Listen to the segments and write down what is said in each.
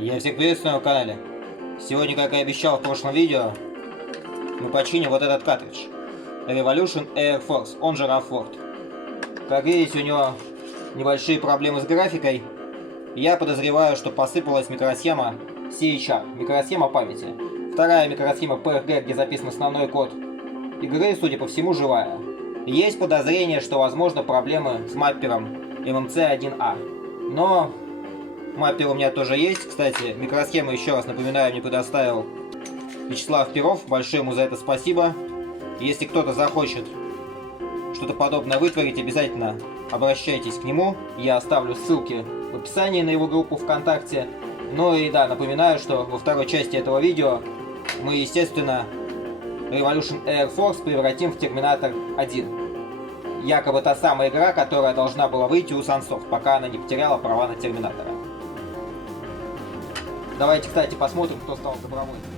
Я всех приветствую на канале. Сегодня, как и обещал в прошлом видео, мы починим вот этот картридж Revolution Air Force, он же Рафорд. Как видите, у него небольшие проблемы с графикой. Я подозреваю, что посыпалась микросхема CHR, микросхема памяти. Вторая микросхема PFG, где записан основной код игры, судя по всему, живая. Есть подозрение, что возможно проблемы с маппером MMC1A. Но маппер у меня тоже есть. Кстати, микросхему, еще раз напоминаю, мне предоставил Вячеслав Перов. Большое ему за это спасибо. Если кто-то захочет что-то подобное вытворить, обязательно обращайтесь к нему. Я оставлю ссылки в описании на его группу ВКонтакте. Ну и да, напоминаю, что во второй части этого видео мы, естественно, Revolution Air Force превратим в Терминатор 1. Якобы та самая игра, которая должна была выйти у Sunsoft, пока она не потеряла права на Терминатора. Давайте, кстати, посмотрим, кто стал добровольцем.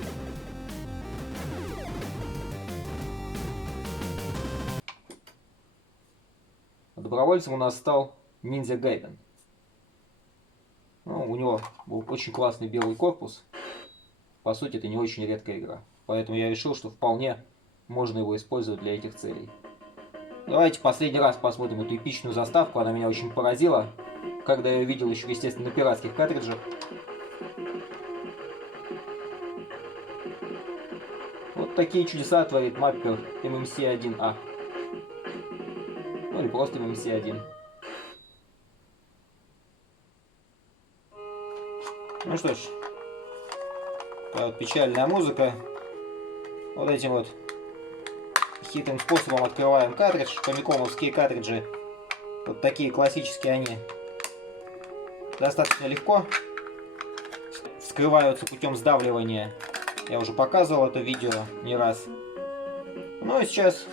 Добровольцем у нас стал Ninja Gaiden. Ну, у него был очень классный белый корпус. По сути, это не очень редкая игра. Поэтому я решил, что вполне можно его использовать для этих целей. Давайте последний раз посмотрим эту эпичную заставку. Она меня очень поразила, когда я ее видел еще, естественно, на пиратских картриджах. Вот такие чудеса творит маппер MMC1A. Ну или просто MMC1. Ну что ж, вот печальная музыка. Вот этим вот хитрым способом открываем картридж. Фамикомовские картриджи, вот такие классические, они достаточно легко вскрываются путем сдавливания. Я уже показывал это видео не раз. Ну и сейчас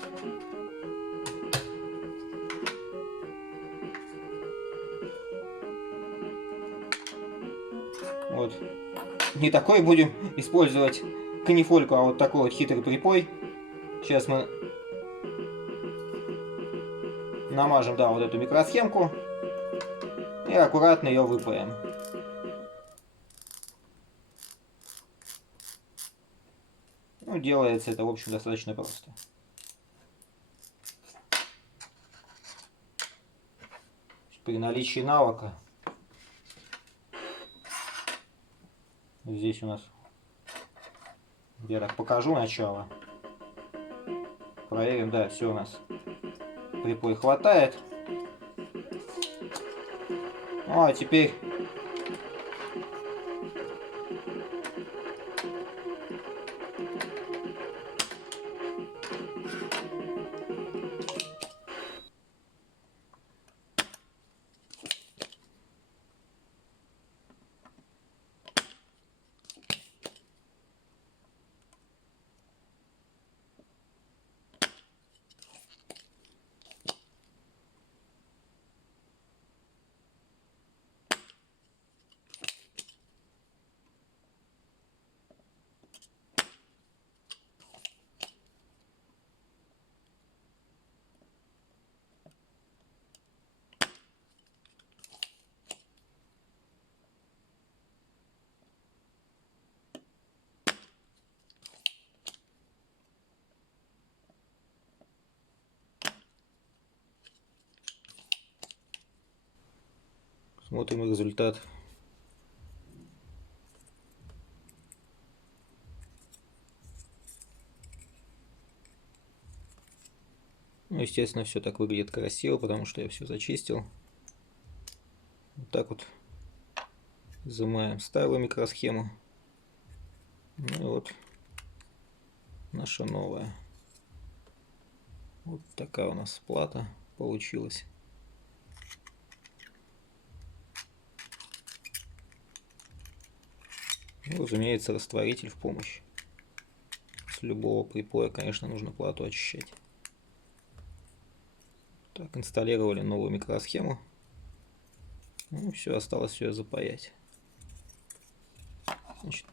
вот не такой будем использовать канифольку, а вот такой вот хитрый припой. Сейчас мы намажем, да, вот эту микросхемку и аккуратно ее выпаем. Ну, делается это, в общем, достаточно просто. При наличии навыка здесь у нас, я так покажу начало. Проверим, да, все у нас припой хватает. Ну а теперь смотрим результат. Ну, естественно, все так выглядит красиво, потому что я все зачистил. Вот так вот изымаем старую микросхему. Ну и вот наша новая. Вот такая у нас плата получилась. Ну, разумеется, растворитель в помощь. С любого припоя, конечно, нужно плату очищать. Так, инсталлировали новую микросхему. Ну, все, осталось все запаять. Значит,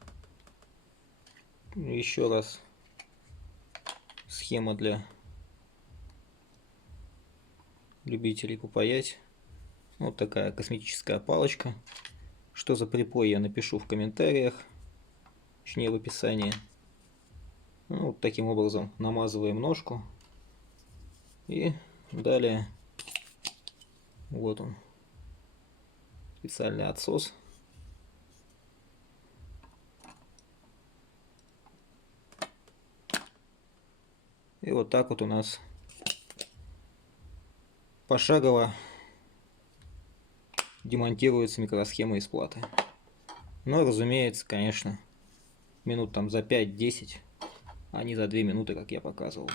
еще раз схема для любителей попаять. Вот такая косметическая палочка. Что за припой, я напишу в комментариях, точнее в описании. Ну, вот таким образом намазываем ножку. И далее, вот он, специальный отсос. И вот так вот у нас пошагово демонтируется микросхема из платы. Но, разумеется, конечно, минут там за 5-10, а не за 2 минуты, как я показывал.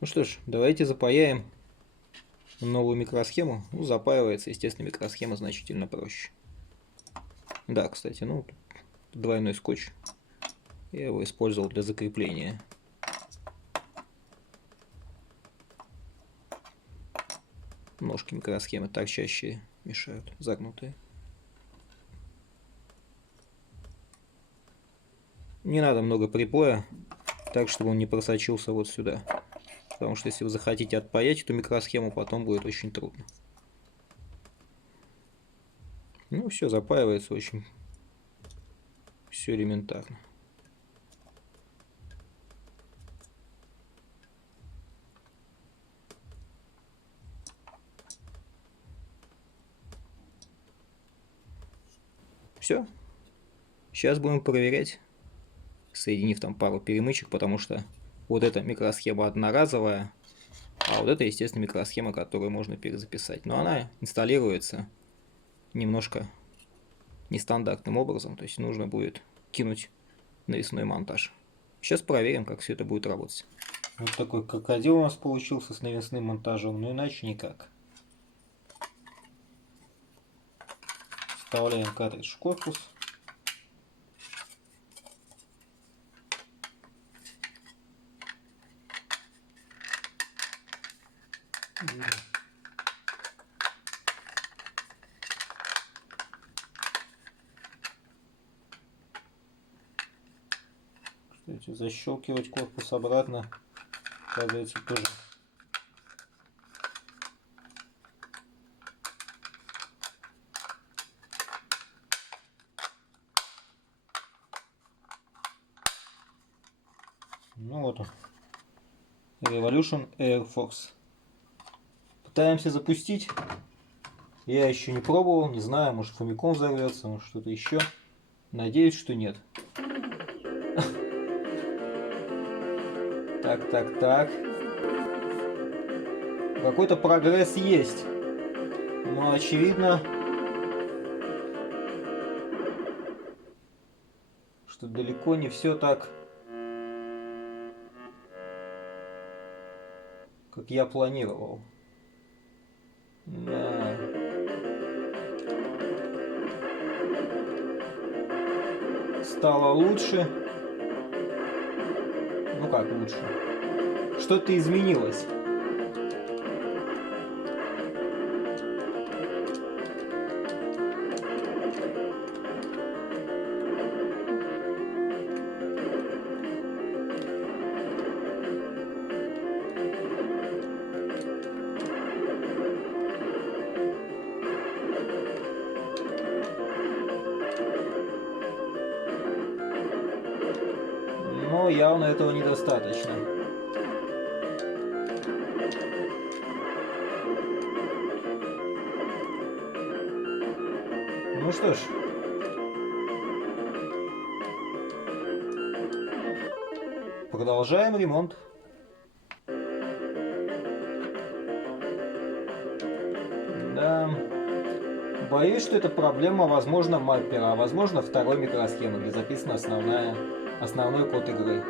Ну что ж, давайте запаяем новую микросхему. Ну, запаивается, естественно, микросхема значительно проще. Да, кстати, ну, двойной скотч. Я его использовал для закрепления. Ножки микросхемы торчащие мешают, загнутые. Не надо много припоя, так чтобы он не просочился вот сюда. Потому что если вы захотите отпаять эту микросхему, потом будет очень трудно. Ну все, запаивается очень все элементарно. Все. Сейчас будем проверять, соединив там пару перемычек, потому что вот эта микросхема одноразовая, а вот это, естественно, микросхема, которую можно перезаписать. Но она инсталируется немножко нестандартным образом, то есть нужно будет кинуть навесной монтаж. Сейчас проверим, как все это будет работать. Вот такой крокодил у нас получился с навесным монтажом, но иначе никак. Вставляем картридж в корпус. Кстати, защелкивать корпус обратно, оказывается, тоже ну вот он, Revolution Air Force. Пытаемся запустить. Я еще не пробовал, не знаю, может Famicom взорвется, может что-то еще. Надеюсь, что нет. Так. Какой-то прогресс есть. Но очевидно, что далеко не все так, как я планировал. Да. Стало лучше. Ну как лучше? Что-то изменилось. Но явно этого недостаточно. Ну что ж. Продолжаем ремонт. Да. Боюсь, что это проблема, возможно, маппера, а возможно, второй микросхемы, где записана основной код игры.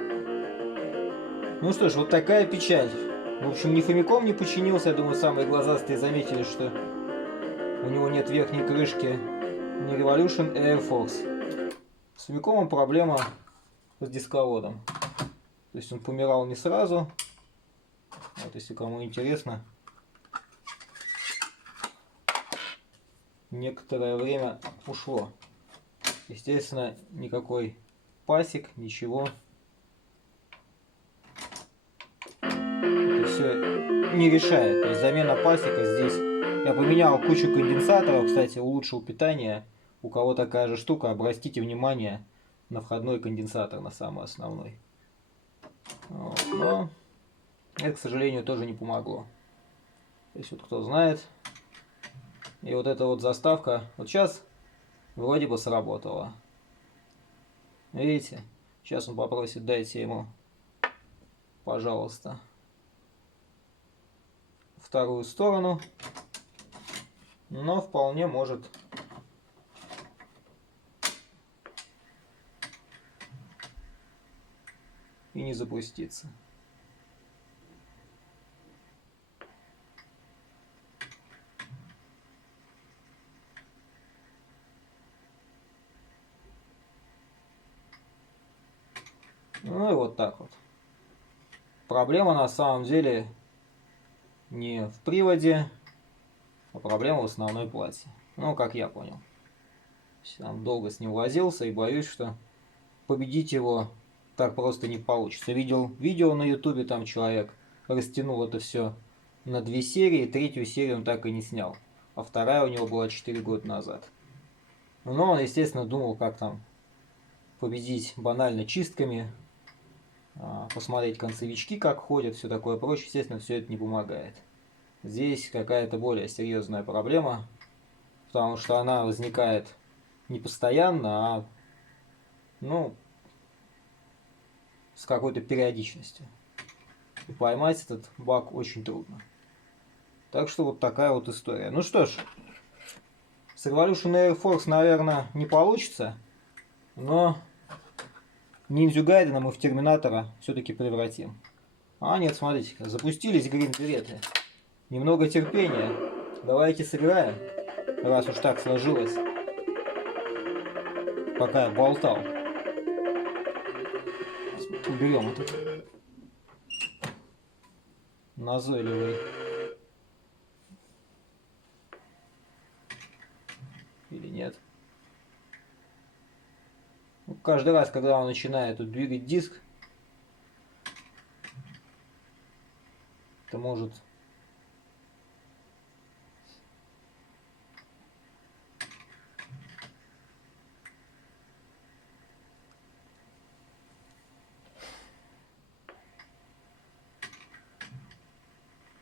Ну что ж, вот такая печаль. В общем, ни Famicom не починился, я думаю, самые глазастые заметили, что у него нет верхней крышки, ни Revolution Air Force. С Famicom проблема с дисководом. То есть он помирал не сразу. Вот, если кому интересно. Некоторое время ушло. Естественно, никакой пасек, ничего. Это все не решает. То есть замена пасека здесь. Я поменял кучу конденсаторов, кстати, улучшил питание. у кого такая же штука, обратите внимание на входной конденсатор, на самый основной. Вот. Но это, к сожалению, тоже не помогло. То есть вот кто знает. И вот эта вот заставка, вот сейчас вроде бы сработала. Видите? Сейчас он попросит, дайте ему, пожалуйста, вторую сторону. Но вполне может и не запуститься. Ну и вот так вот. Проблема на самом деле не в приводе, а проблема в основной плате. Ну, как я понял. Там долго с ним возился и боюсь, что победить его так просто не получится. Видел видео на ютубе, там человек растянул это все на 2 серии, 3-ю серию он так и не снял. А вторая у него была 4 года назад. Но он, естественно, думал, как там победить банально чистками, посмотреть концевички, как ходят, все такое прочее. Естественно, все это не помогает. Здесь какая-то более серьезная проблема, потому что она возникает не постоянно, а ну, с какой-то периодичностью. И поймать этот баг очень трудно. Так что вот такая вот история. Ну что ж, с Revolution Air Force, наверное, не получится, но Ниндзю Гайдена мы в Терминатора все-таки превратим. А нет, смотрите, запустились грин-береты. Немного терпения. Давайте сыграем, раз уж так сложилось. Пока я болтал. Уберем этот назойливый или нет. Ну, каждый раз, когда он начинает тут двигать диск, это может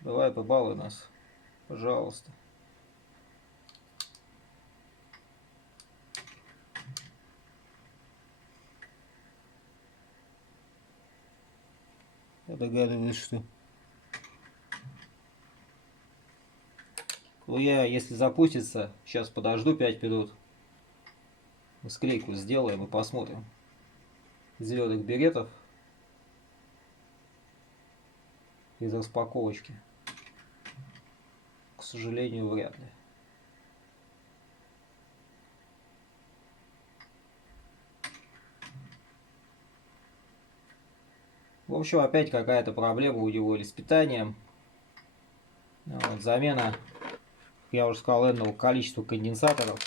давай побалуй нас, пожалуйста. Я догадываюсь, что ну я, если запустится, сейчас подожду 5 минут. Склейку сделаем и посмотрим. Зеленых беретов из распаковочки, к сожалению, вряд ли. В общем, опять какая-то проблема у него или с питанием. Вот, замена, я уже сказал, энного количества конденсаторов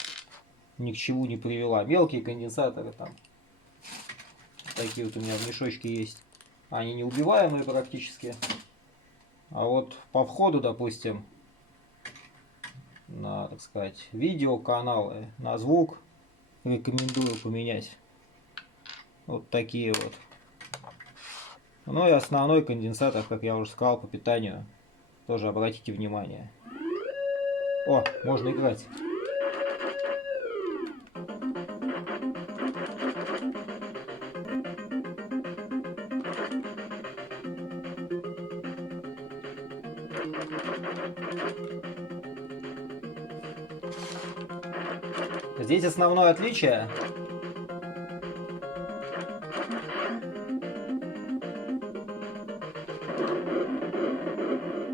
ни к чему не привела. Мелкие конденсаторы там, такие вот у меня в мешочке есть, они неубиваемые практически. А вот по входу, допустим, на, так сказать, видеоканалы, на звук рекомендую поменять вот такие вот. Ну и основной конденсатор, как я уже сказал, по питанию тоже обратите внимание. О, можно играть. Здесь основное отличие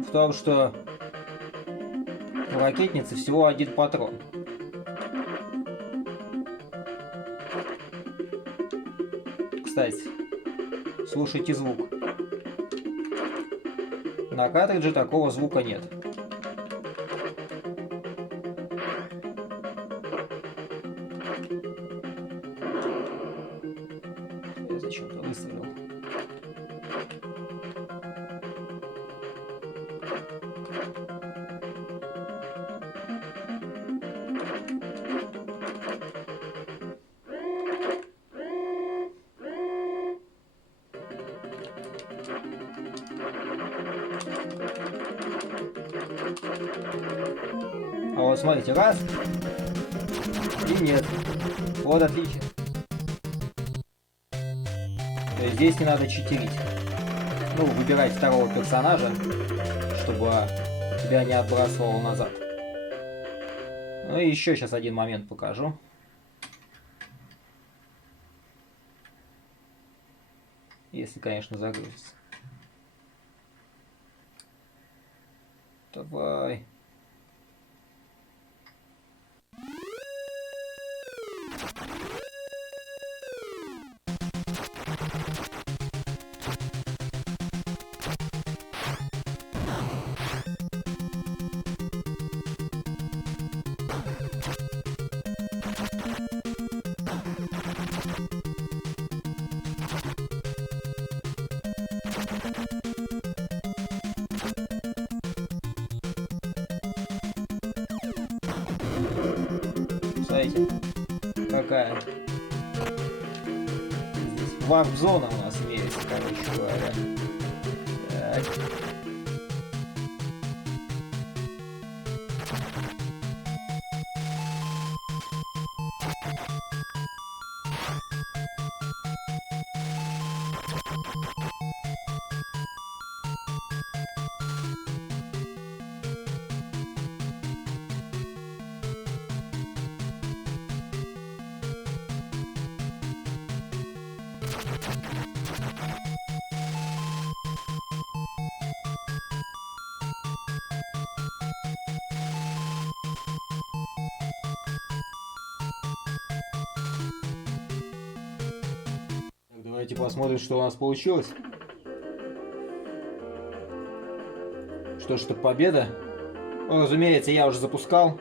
в том, что у ракетницы всего один патрон. Кстати, слушайте звук. На картридже такого звука нет. Я зачем-то выставил. Вот смотрите, раз. И нет. Вот отлично. То есть здесь не надо читерить. Ну, выбирать второго персонажа, чтобы тебя не отбрасывало назад. Ну и еще сейчас один момент покажу. Если, конечно, загрузится. Давай. Смотрите, какая здесь варп-зона у нас имеется, короче говоря. Так. Давайте посмотрим, что у нас получилось. Что ж, это победа. Ну, разумеется, я уже запускал.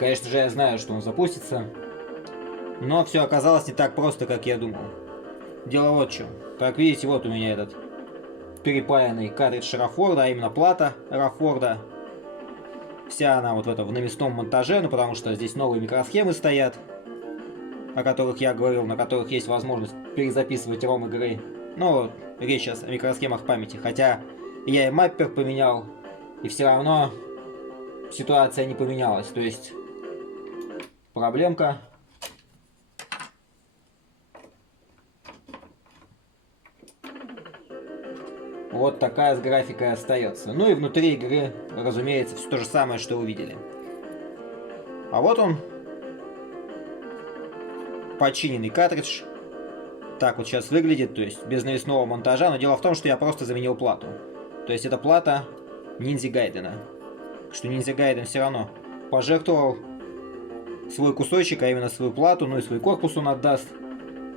Конечно же, я знаю, что он запустится. Но все оказалось не так просто, как я думал. Дело вот в чем. Как видите, вот у меня этот перепаянный картридж Рафорда, а именно плата Рафорда. Вся она вот в навесном монтаже, ну потому что здесь новые микросхемы стоят, о которых я говорил, на которых есть возможность перезаписывать ROM игры. Но речь сейчас о микросхемах памяти. Хотя я и маппер поменял, и все равно ситуация не поменялась. То есть проблемка. Вот такая с графикой остается. Ну и внутри игры, разумеется, все то же самое, что вы видели. А вот он. Починенный картридж. Так вот сейчас выглядит, то есть без навесного монтажа. Но дело в том, что я просто заменил плату. То есть это плата Ninja Gaiden. Что Ninja Gaiden все равно пожертвовал свой кусочек, а именно свою плату, ну и свой корпус он отдаст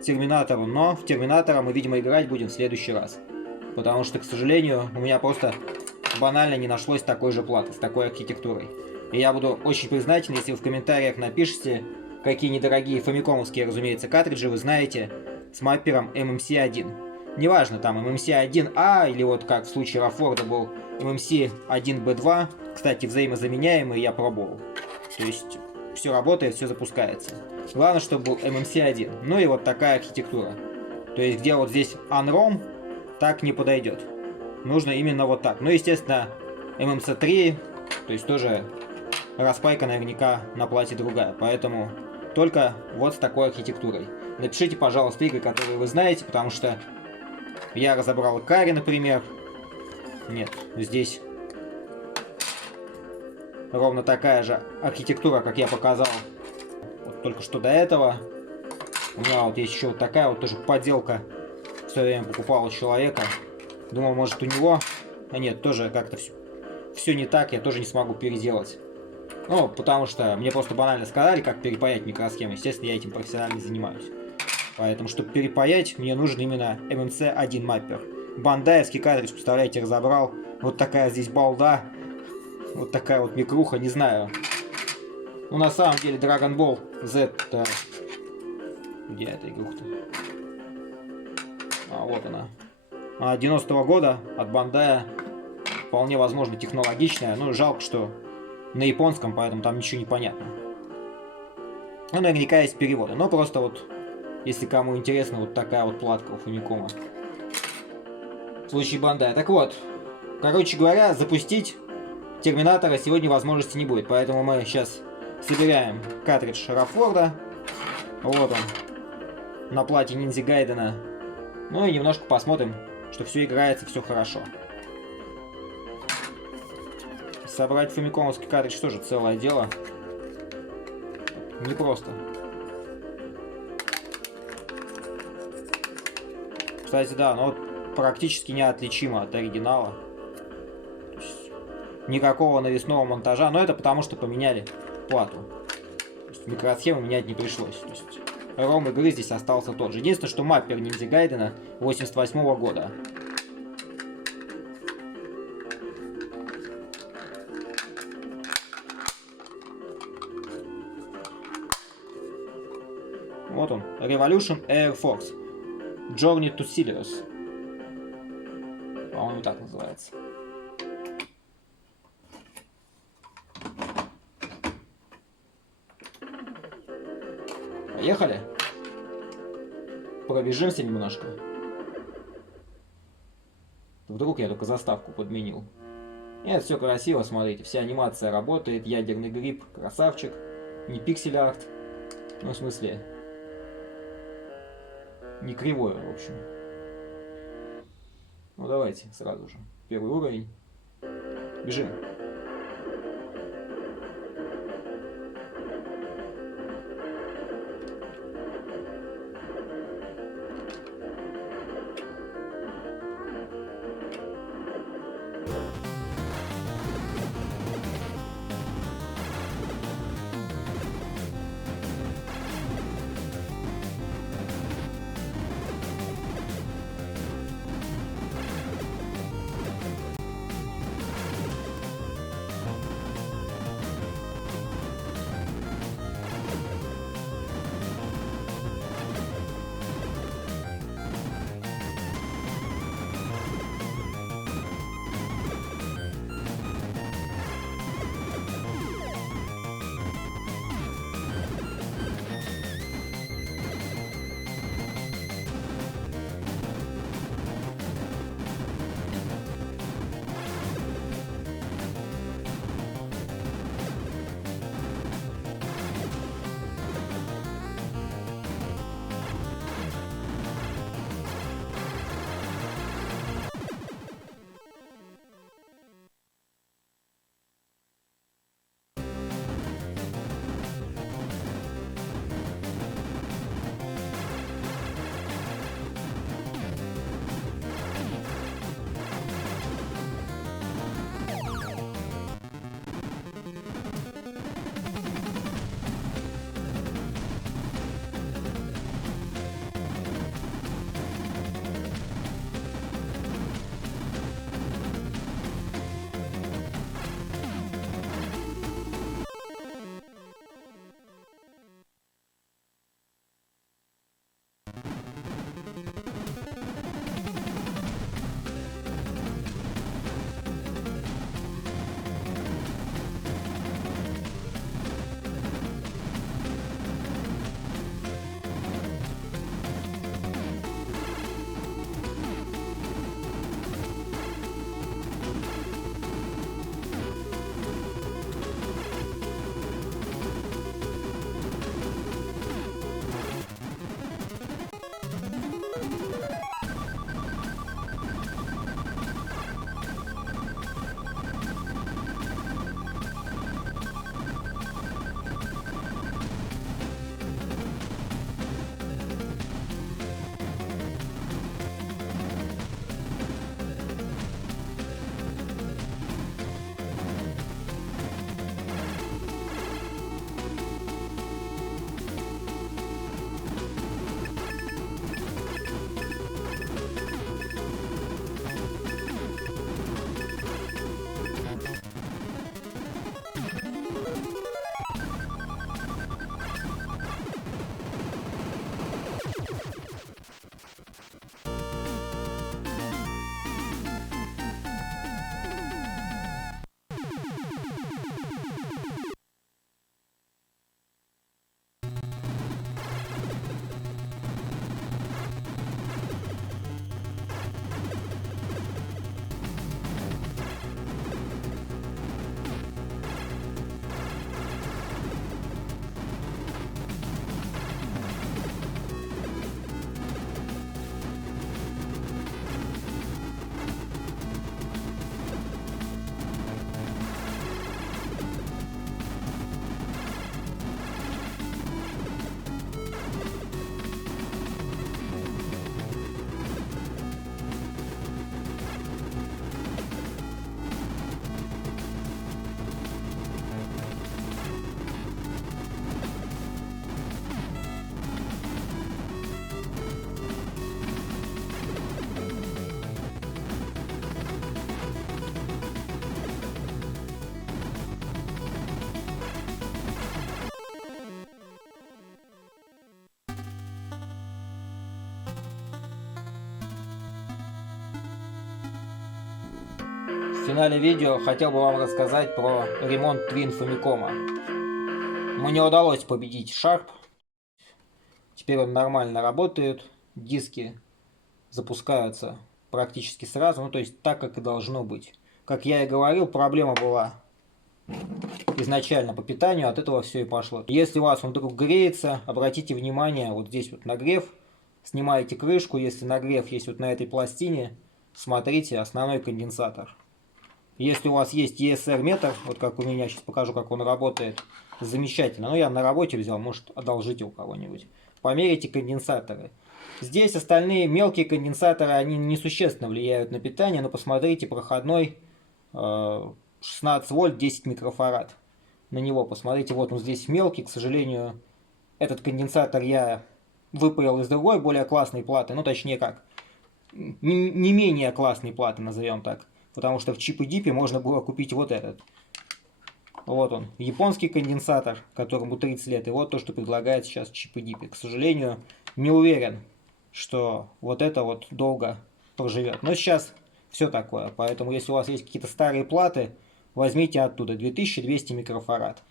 Терминатору. Но в Терминатора мы, видимо, играть будем в следующий раз. Потому что, к сожалению, у меня просто банально не нашлось такой же платы, с такой архитектурой. И я буду очень признателен, если вы в комментариях напишите, какие недорогие фамикомовские, разумеется, картриджи вы знаете с маппером MMC1. Неважно, там MMC1A или вот как в случае Рафорда был MMC1B2. Кстати, взаимозаменяемый я пробовал. То есть все работает, все запускается. Главное, чтобы был MMC1. Ну и вот такая архитектура. То есть где вот здесь Unrom, так не подойдет. Нужно именно вот так. Ну, естественно, MMC3, то есть тоже распайка наверняка на плате другая. Поэтому только вот с такой архитектурой. Напишите, пожалуйста, игры, которые вы знаете, потому что я разобрал Кари, например. Нет, здесь ровно такая же архитектура, как я показал вот только что до этого. У меня вот есть еще вот такая вот тоже подделка. Все время покупал у человека. Думал, может, у него. А нет, тоже как-то все не так, я тоже не смогу переделать. Ну, потому что мне просто банально сказали, как перепаять микросхемы. Естественно, я этим профессионально не занимаюсь. Поэтому, чтобы перепаять, мне нужен именно MMC1 маппер. Бандаевский картридж, представляете, разобрал. Вот такая здесь балда. Вот такая вот микруха, не знаю. Ну, на самом деле, Dragon Ball Z... Где эта игруха-то? А, вот она. 90-го года от Бандая. Вполне возможно технологичная. Ну, жалко, что на японском, поэтому там ничего не понятно. Ну, наверняка есть переводы. Но просто вот, если кому интересно, вот такая вот платка у Фамикома. В случае Бандая. Так вот, короче говоря, запустить Терминатора сегодня возможности не будет, поэтому мы сейчас собираем картридж Рафорда. Вот он, на плате Ниндзя Гайдена. Ну и немножко посмотрим, что все играется, все хорошо. Собрать фамикомовский картридж тоже целое дело. Непросто. Кстати, да, но вот практически неотличимо от оригинала. То есть никакого навесного монтажа, но это потому, что поменяли плату. То есть микросхему менять не пришлось. То есть ROM игры здесь остался тот же. Единственное, что маппер Ниндзя Гайдена 88 года. Вот он, Revolution Air Force. Journey to Sirius. По-моему, так называется. Поехали. Пробежимся немножко. Вдруг я только заставку подменил. Нет, все красиво, смотрите. Вся анимация работает. Ядерный гриб. Красавчик. Не пиксель-арт. Ну, в смысле... Не кривое, в общем. Ну, давайте сразу же. Первый уровень. Бежим. В финале видео хотел бы вам рассказать про ремонт Twin Famicom. Мне удалось победить Sharp. Теперь он нормально работает. Диски запускаются практически сразу. Ну, то есть так, как и должно быть. Как я и говорил, проблема была изначально по питанию. От этого все и пошло. Если у вас он вдруг греется, обратите внимание, вот здесь вот нагрев. Снимаете крышку. Если нагрев есть вот на этой пластине, смотрите основной конденсатор. Если у вас есть ESR метр, вот как у меня, сейчас покажу, как он работает, замечательно. Но я на работе взял, может, одолжите у кого-нибудь. Померите конденсаторы. Здесь остальные мелкие конденсаторы, они несущественно влияют на питание, но посмотрите, проходной 16 вольт, 10 микрофарад. На него посмотрите, вот он здесь мелкий, к сожалению, этот конденсатор я выпаял из другой, более классной платы, ну точнее как, не менее классной платы, назовем так. Потому что в Чип и Дипе можно было купить вот этот. Вот он, японский конденсатор, которому 30 лет. И вот то, что предлагает сейчас Чип и Дипе. К сожалению, не уверен, что вот это вот долго проживет. Но сейчас все такое. Поэтому, если у вас есть какие-то старые платы, возьмите оттуда 2200 микрофарад.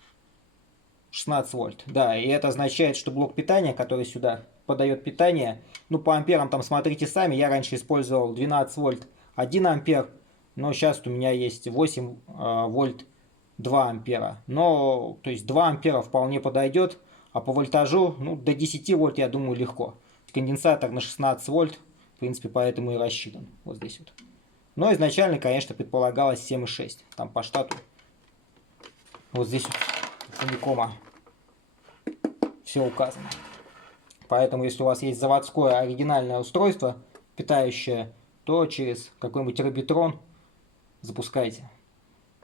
16 вольт. Да, и это означает, что блок питания, который сюда подает питание, ну по амперам там смотрите сами. Я раньше использовал 12 вольт 1 ампер. Но сейчас у меня есть 8 вольт 2 ампера. Но, то есть 2 ампера вполне подойдет. А по вольтажу, ну, до 10 вольт, я думаю, легко. Конденсатор на 16 вольт, в принципе, поэтому и рассчитан. Вот здесь вот. Но изначально, конечно, предполагалось 7,6. Там по штату. Вот здесь вот Famicom все указано. Поэтому, если у вас есть заводское оригинальное устройство, питающее, то через какой-нибудь Robitrон запускайте.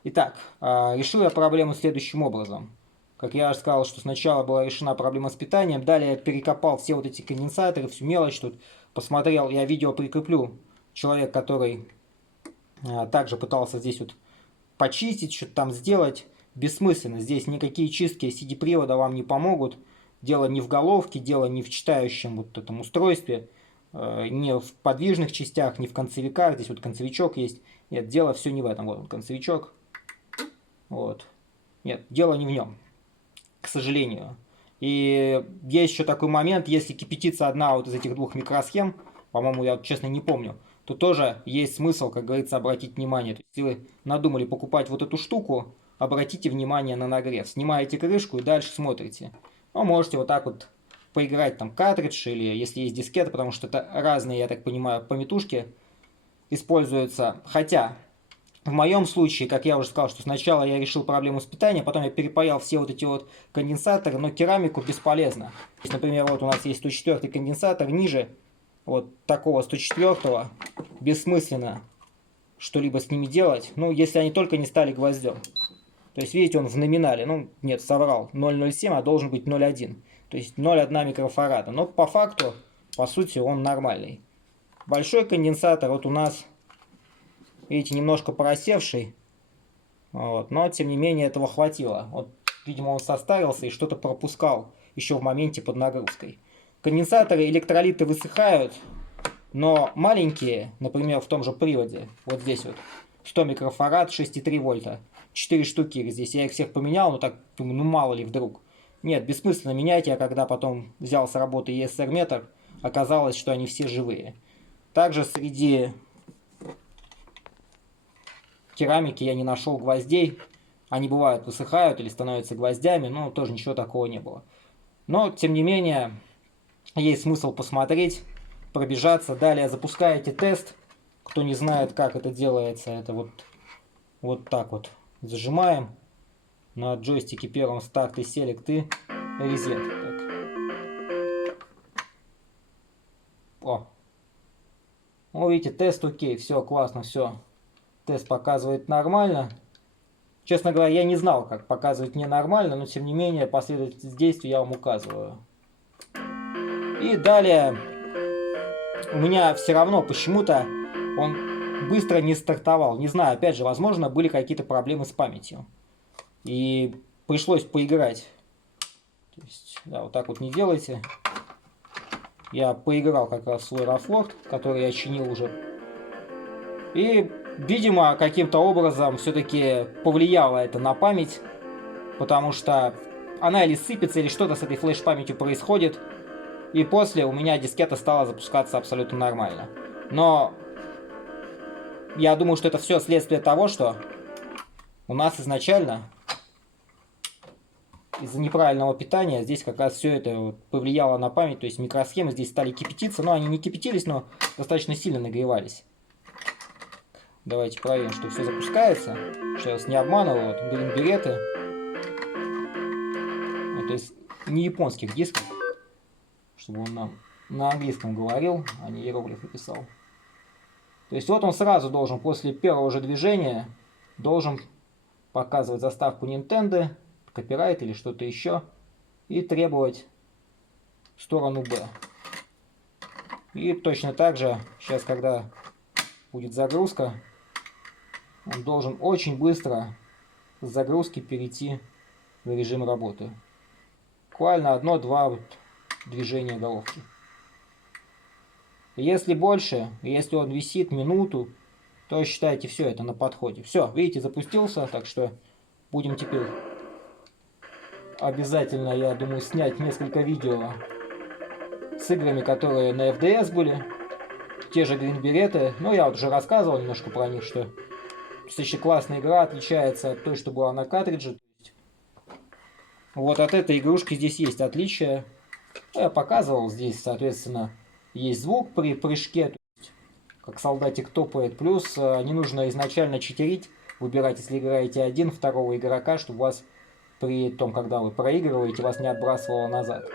Итак, решил я проблему следующим образом. Как я уже сказал, что сначала была решена проблема с питанием, далее я перекопал все вот эти конденсаторы, всю мелочь тут, посмотрел, я видео прикреплю, человек, который также пытался здесь вот почистить, что-то там сделать, бессмысленно, здесь никакие чистки CD-привода вам не помогут, дело не в головке, дело не в читающем вот этом устройстве, не в подвижных частях, не в концевиках, здесь вот концевичок есть. Нет, дело все не в этом. Вот он, концевичок. Вот. Нет, дело не в нем, к сожалению. И есть еще такой момент, если кипятится одна вот из этих двух микросхем, по-моему, я честно не помню, то тоже есть смысл, как говорится, обратить внимание. То есть, если вы надумали покупать вот эту штуку, обратите внимание на нагрев. Снимаете крышку и дальше смотрите. Ну, можете вот так вот поиграть там картридж или если есть дискета, потому что это разные, я так понимаю, пометушки используются. Хотя в моем случае, как я уже сказал, что сначала я решил проблему с питанием, потом я перепаял все вот эти вот конденсаторы, но керамику бесполезно. То есть, например, вот у нас есть 104 конденсатор, ниже вот такого 104 бессмысленно что-либо с ними делать, ну, если они только не стали гвоздем. То есть, видите, он в номинале, ну, нет, соврал, 0,07, а должен быть 0,1. То есть 0,1 микрофарада. Но по факту, по сути, он нормальный. Большой конденсатор вот у нас, видите, немножко просевший. Вот, но, тем не менее, этого хватило. Вот, видимо, он состарился и что-то пропускал еще в моменте под нагрузкой. Конденсаторы, электролиты высыхают, но маленькие, например, в том же приводе, вот здесь вот, 100 микрофарад, 6,3 вольта. 4 штуки здесь. Я их всех поменял, но так, думаю, ну мало ли вдруг. Нет, бессмысленно менять. Я когда потом взял с работы ESR метр, оказалось, что они все живые. Также среди керамики я не нашел гвоздей. Они бывают высыхают или становятся гвоздями, но тоже ничего такого не было. Но, тем не менее, есть смысл посмотреть, пробежаться. Далее запускаете тест. Кто не знает, как это делается, это вот так вот зажимаем. На джойстике первом старт и селект и резет. О. Ну, видите, тест окей, все классно, все. Тест показывает нормально. Честно говоря, я не знал, как показывать ненормально, но тем не менее последовательность действий я вам указываю. И далее у меня все равно почему-то он быстро не стартовал. Не знаю, опять же, возможно, были какие-то проблемы с памятью. И пришлось поиграть. То есть, да, вот так вот не делайте. Я поиграл как раз в свой Рафлорд, который я чинил уже. И Видимо, каким-то образом все-таки повлияло это на память, потому что она или сыпется, или что-то с этой флеш-памятью происходит, и после у меня дискета стала запускаться абсолютно нормально. Но я думаю, что это все следствие того, что у нас изначально из-за неправильного питания здесь как раз все это вот повлияло на память, то есть микросхемы здесь стали кипятиться, но они не кипятились, но достаточно сильно нагревались. Давайте проверим, что все запускается. Сейчас не обманываю, вот береты. Это из не японских дисков, чтобы он нам на английском говорил, а не иероглифы писал. То есть вот он сразу должен, после первого же движения, должен показывать заставку Nintendo, копирайт или что-то еще, и требовать сторону B. И точно так же, сейчас, когда будет загрузка, он должен очень быстро с загрузки перейти в режим работы. Буквально одно-два движения головки. Если больше, если он висит минуту, то считайте, все это на подходе. Все, видите, запустился, так что будем теперь обязательно, я думаю, снять несколько видео с играми, которые на FDS были. Те же Green Beret. Ну, я вот уже рассказывал немножко про них, что достаточно классная игра, отличается от той, что была на картридже. Вот от этой игрушки здесь есть отличия. Я показывал здесь, соответственно, есть звук при прыжке, то есть, как солдатик топает. Плюс не нужно изначально читерить, выбирать, если играете один, второго игрока, чтобы вас при том, когда вы проигрываете, вас не отбрасывало назад.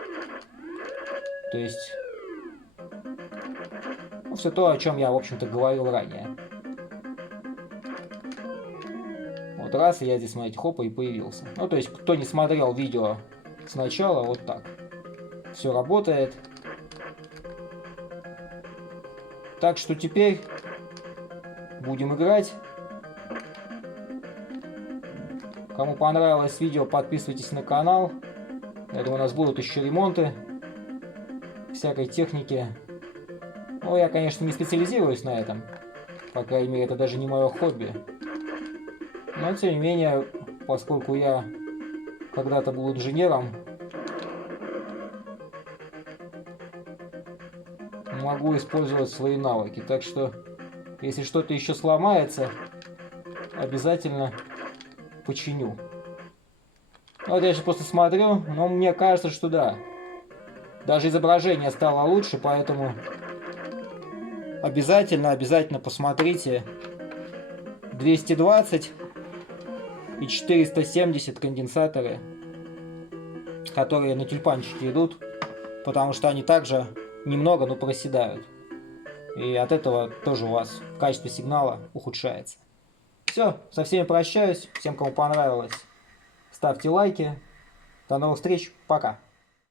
То есть, ну, все то, о чем я, в общем-то, говорил ранее. Вот раз, и я здесь, смотрите, хопа, и появился. Ну, то есть, кто не смотрел видео сначала, вот так. Все работает. Так что теперь будем играть. Кому понравилось видео, подписывайтесь на канал. Я думаю, у нас будут еще ремонты всякой техники. Ну, я, конечно, не специализируюсь на этом. По крайней мере, это даже не мое хобби. Но, тем не менее, поскольку я когда-то был инженером, могу использовать свои навыки. Так что, если что-то еще сломается, обязательно починю. Вот я сейчас просто смотрю, но мне кажется, что да. Даже изображение стало лучше, поэтому обязательно посмотрите 220 и 470 конденсаторы, которые на тюльпанчике идут, потому что они также немного, но проседают. И от этого тоже у вас качество сигнала ухудшается. Все, со всеми прощаюсь. Всем, кому понравилось, ставьте лайки. До новых встреч. Пока.